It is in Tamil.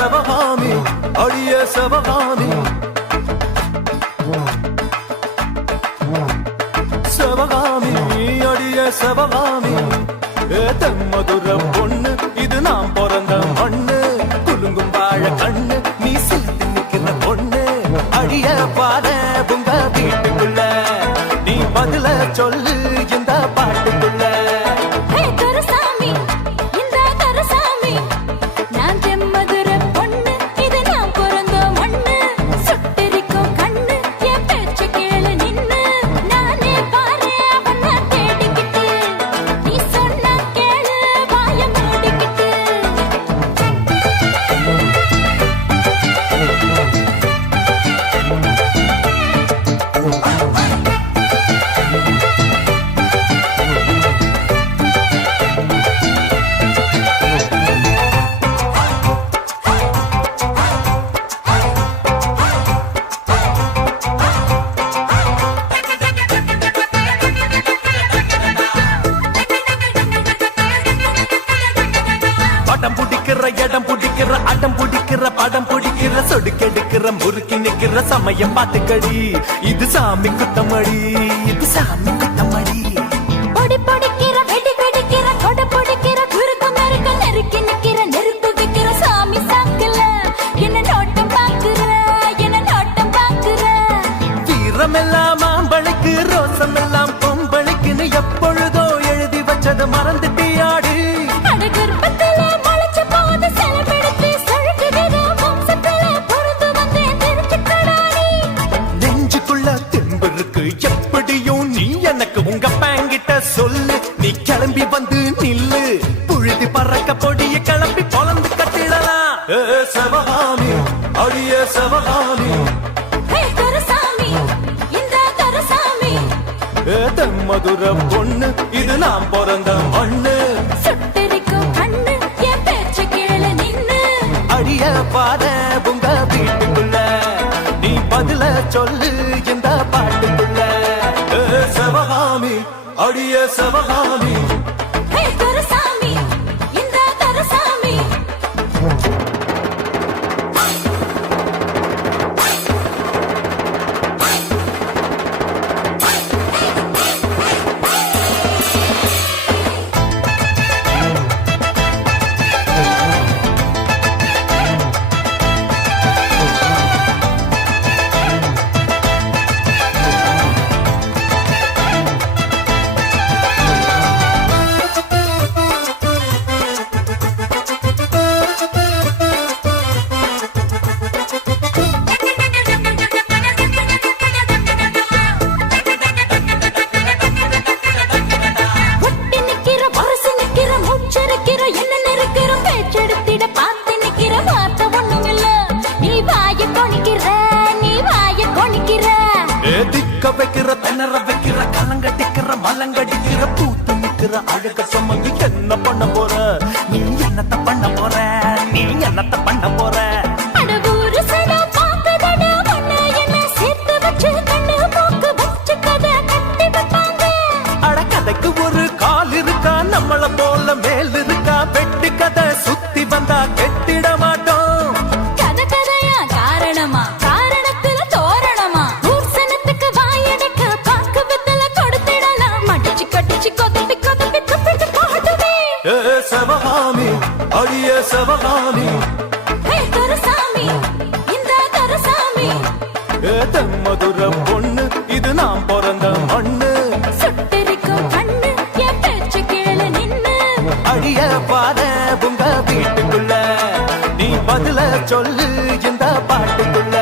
சிவகாமி அடிய சிவகாமி சிவகாமி அடிய சிவகாமி தெம்மதுர பொண்ணு இது நாம் பிறந்த மண்ணு குலுங்கும் வாழ கண்ணு நீ சிலித்து நிக்கிற பொண்ணு அடிய பாத உங்க வீட்டுக்குள்ள நீ பதில சொல்லு இந்த பாட்டுக்குள்ள படம் பிடிக்கிற இடம் பிடிக்கிற அடம் பிடிக்கிற படம் பிடிக்கிற சொடுக்கெடுக்கிற முறுக்கி நிக்கிற சமயம் பாத்துக்கடி இது சாமி குத்தமடி இது சாமி குத்தமடி பொடி பொடிக்கிற வெடி வெடிக்கிற கொடை பொடிக்கிற குறுக்கு மறுக்க நெருக்கி நிக்கிற நெருப்பு வைக்கிற சாமி சாக்கல என்ன நோட்டம் பாக்குற என்ன நோட்டம் பாக்குற வீரமெல்லாம் ஆம்பளைக்கு ரோசம் எல்லாம் பொம்பளைக்குன்னு எப்பொழுதோ எழுதி வச்சது மறந்துட்டியாடி எப்படியும் நீ எனக்கு உங்க பேங்கிட்ட சொல்லு நீ கிளம்பி வந்து நில்லு புழுதி பறக்க பொடிய கிளம்பி பொலந்து கட்டிடலாம் சிவகாமி அடிய சிவகாமி தெம்மதுர பொண்ணு இது நாம் பிறந்த மண்ணு அடிய பாத உங்க வீட்டுக்குள்ள நீ பதில சொல்லு இந்த பாட்டுக்குள்ள சிவகாமி அடிய சிவகாமி வைக்கிற திணற வைக்கிற கலங்கடிக்கிற மலங்கடிக்கிற பூத்து நிக்கிற அழக சுமந்து என்ன பண்ண போற நீ என்னத்த பண்ண போற நீ என்னத்த பண்ண போற அடக்கதைக்கு ஒரு கால் இருக்கா நம்மள போல மேல் இருக்கா வெட்டி கதை சுத்தி வந்தா கெட்டிட மாட்டோம் சிவகாமி அடிய சிவகாமி தெம்மதுர பொண்ணு இது நாம் பிறந்த மண்ணு அடிய பாத உங்க வீட்டுக்குள்ள நீ பதில சொல்லு இந்த பாட்டுக்குள்ள